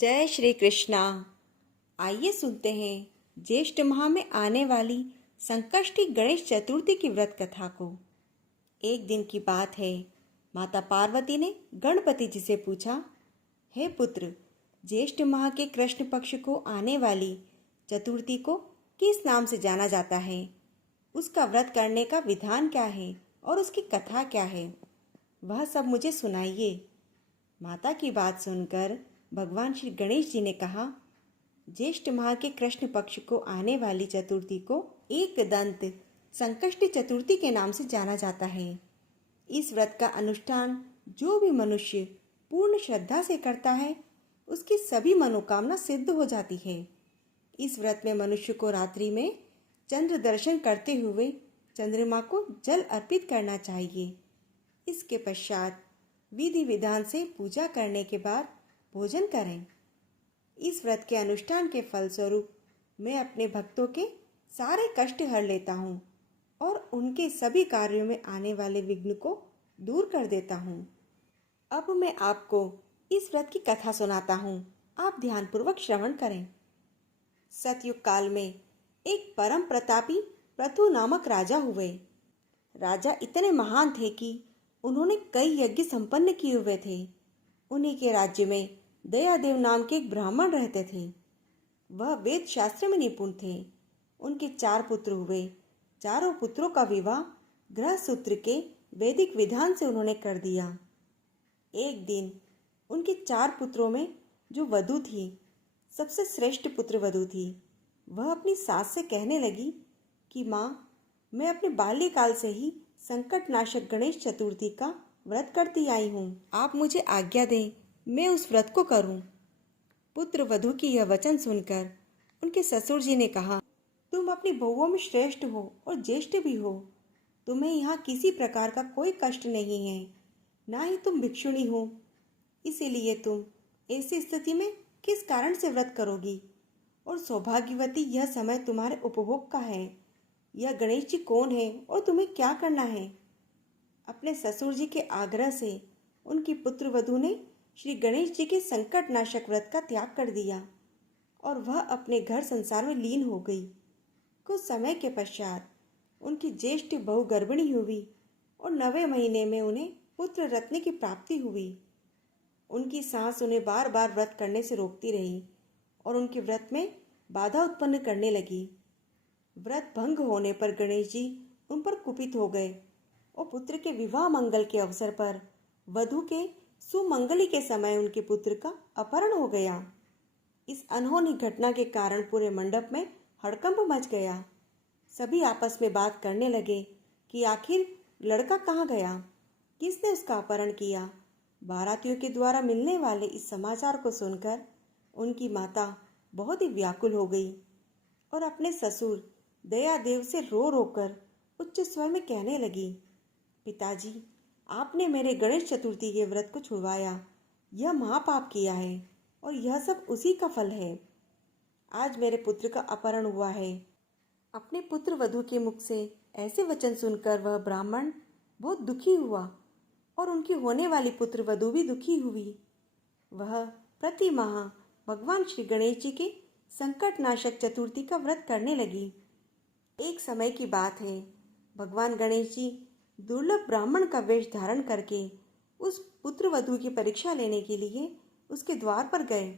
जय श्री कृष्णा। आइए सुनते हैं ज्येष्ठ माह में आने वाली संकष्टी गणेश चतुर्थी की व्रत कथा को। एक दिन की बात है, माता पार्वती ने गणपति जी से पूछा, हे पुत्र, ज्येष्ठ माह के कृष्ण पक्ष को आने वाली चतुर्थी को किस नाम से जाना जाता है? उसका व्रत करने का विधान क्या है और उसकी कथा क्या है? वह सब मुझे सुनाइए। माता की बात सुनकर भगवान श्री गणेश जी ने कहा, ज्येष्ठ माह के कृष्ण पक्ष को आने वाली चतुर्थी को एक दंत संकष्टी चतुर्थी के नाम से जाना जाता है। इस व्रत का अनुष्ठान जो भी मनुष्य पूर्ण श्रद्धा से करता है, उसकी सभी मनोकामना सिद्ध हो जाती है। इस व्रत में मनुष्य को रात्रि में चंद्र दर्शन करते हुए चंद्रमा को जल अर्पित करना चाहिए। इसके पश्चात विधि विधान से पूजा करने के बाद भोजन करें। इस व्रत के अनुष्ठान के फलस्वरूप मैं अपने भक्तों के सारे कष्ट हर लेता हूँ और उनके सभी कार्यों में आने वाले विघ्न को दूर कर देता हूँ। अब मैं आपको इस व्रत की कथा सुनाता हूँ, आप ध्यानपूर्वक श्रवण करें। सतयुग काल में एक परम प्रतापी पृथु नामक राजा हुए। राजा इतने महान थे कि उन्होंने कई यज्ञ संपन्न किए हुए थे। उन्हीं के राज्य में दयादेव नाम के एक ब्राह्मण रहते थे। वह वेद शास्त्र में निपुण थे। उनके 4 पुत्र हुए। चारों पुत्रों का विवाह गृह सूत्र के वैदिक विधान से उन्होंने कर दिया। एक दिन उनके 4 पुत्रों में जो वधु थी, सबसे श्रेष्ठ पुत्र वधु थी, वह अपनी सास से कहने लगी कि माँ, मैं अपने बाल्यकाल से ही संकट नाशक गणेश चतुर्थी का व्रत करती आई हूँ। आप मुझे आज्ञा दें, मैं उस व्रत को करूं। पुत्र वधु की यह वचन सुनकर उनके ससुर जी ने कहा, तुम अपनी बहुओं में श्रेष्ठ हो और ज्येष्ठ भी हो। तुम्हें यहाँ किसी प्रकार का कोई कष्ट नहीं है, ना ही तुम भिक्षुणी हो। इसीलिए तुम ऐसी स्थिति में किस कारण से व्रत करोगी? और सौभाग्यवती यह समय तुम्हारे उपभोग का है। यह गणेश जी कौन है और तुम्हें क्या करना है? अपने ससुर जी के आग्रह से उनकी पुत्र वधु ने श्री गणेश जी के संकट नाशक व्रत का त्याग कर दिया और वह अपने घर संसार में लीन हो गई। कुछ समय के पश्चात उनकी ज्येष्ठ बहू गर्भिणी हुई और 9वें महीने में उन्हें पुत्र रत्न की प्राप्ति हुई। उनकी सास उन्हें बार बार व्रत करने से रोकती रही और उनके व्रत में बाधा उत्पन्न करने लगी। व्रत भंग होने पर गणेश जी उन पर कुपित हो गए और पुत्र के विवाह मंगल के अवसर पर वधु के सुमंगली के समय उनके पुत्र का अपहरण हो गया। इस अनहोनी घटना के कारण पूरे मंडप में हड़कंप मच गया। सभी आपस में बात करने लगे कि आखिर लड़का कहाँ गया, किसने उसका अपहरण किया। बारातियों के द्वारा मिलने वाले इस समाचार को सुनकर उनकी माता बहुत ही व्याकुल हो गई और अपने ससुर दयादेव से रो रो कर उच्च स्वर में कहने लगी, पिताजी, आपने मेरे गणेश चतुर्थी के व्रत को छुड़वाया। यह महापाप किया है और यह सब उसी का फल है। आज मेरे पुत्र का अपहरण हुआ है। अपने पुत्र वधु के मुख से ऐसे वचन सुनकर वह ब्राह्मण बहुत दुखी हुआ और उनकी होने वाली पुत्र वधु भी दुखी हुई। वह प्रति माह भगवान श्री गणेश जी के संकट नाशक चतुर्थी का व्रत करने लगी। एक समय की बात है, भगवान गणेश जी दुर्लभ ब्राह्मण का वेश धारण करके उस पुत्र वधु की परीक्षा लेने के लिए उसके द्वार पर गए।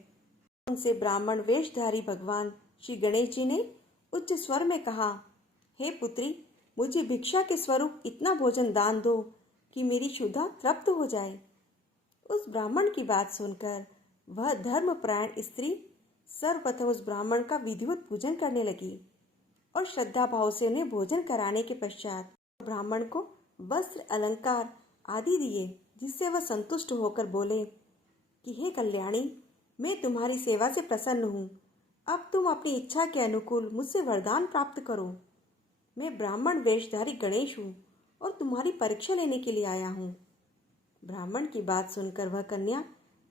उनसे ब्राह्मण वेशधारी भगवान श्री गणेश जी ने उच्च स्वर में कहा, हे पुत्री, मुझे भिक्षा के स्वरूप इतना भोजन दान दो कि मेरी क्षुधा तृप्त हो जाए। उस ब्राह्मण की बात सुनकर वह धर्मपरायण स्त्री सर्वप्रथम उस ब्राह्मण का विधिवत पूजन करने लगी और श्रद्धा भाव से उन्हें भोजन कराने के पश्चात ब्राह्मण को वस्त्र अलंकार आदि दिए, जिससे वह संतुष्ट होकर बोले कि हे कल्याणी, मैं तुम्हारी सेवा से प्रसन्न हूँ। अब तुम अपनी इच्छा के अनुकूल मुझसे वरदान प्राप्त करो। मैं ब्राह्मण वेशधारी गणेश हूँ और तुम्हारी परीक्षा लेने के लिए आया हूँ। ब्राह्मण की बात सुनकर वह कन्या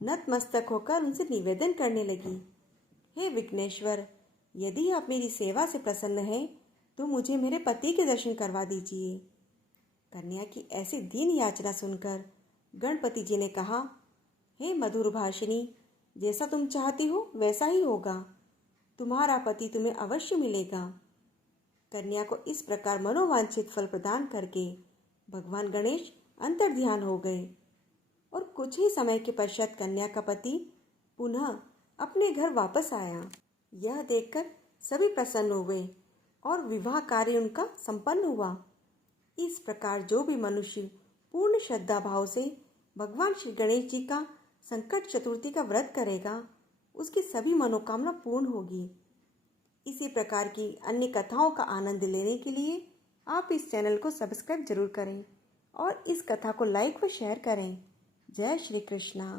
नतमस्तक होकर उनसे निवेदन करने लगी, हे विघ्नेश्वर, यदि आप मेरी सेवा से प्रसन्न हैं तो मुझे मेरे पति के दर्शन करवा दीजिए। कन्या की ऐसी दीन याचना सुनकर गणपति जी ने कहा, हे मधुर भाषिनी, जैसा तुम चाहती हो वैसा ही होगा। तुम्हारा पति तुम्हें अवश्य मिलेगा। कन्या को इस प्रकार मनोवांछित फल प्रदान करके भगवान गणेश अंतर्ध्यान हो गए और कुछ ही समय के पश्चात कन्या का पति पुनः अपने घर वापस आया। यह देखकर सभी प्रसन्न हुए और विवाह कार्य उनका संपन्न हुआ। इस प्रकार जो भी मनुष्य पूर्ण श्रद्धा भाव से भगवान श्री गणेश जी का संकट चतुर्थी का व्रत करेगा, उसकी सभी मनोकामना पूर्ण होगी। इसी प्रकार की अन्य कथाओं का आनंद लेने के लिए आप इस चैनल को सब्सक्राइब जरूर करें और इस कथा को लाइक व शेयर करें। जय श्री कृष्णा।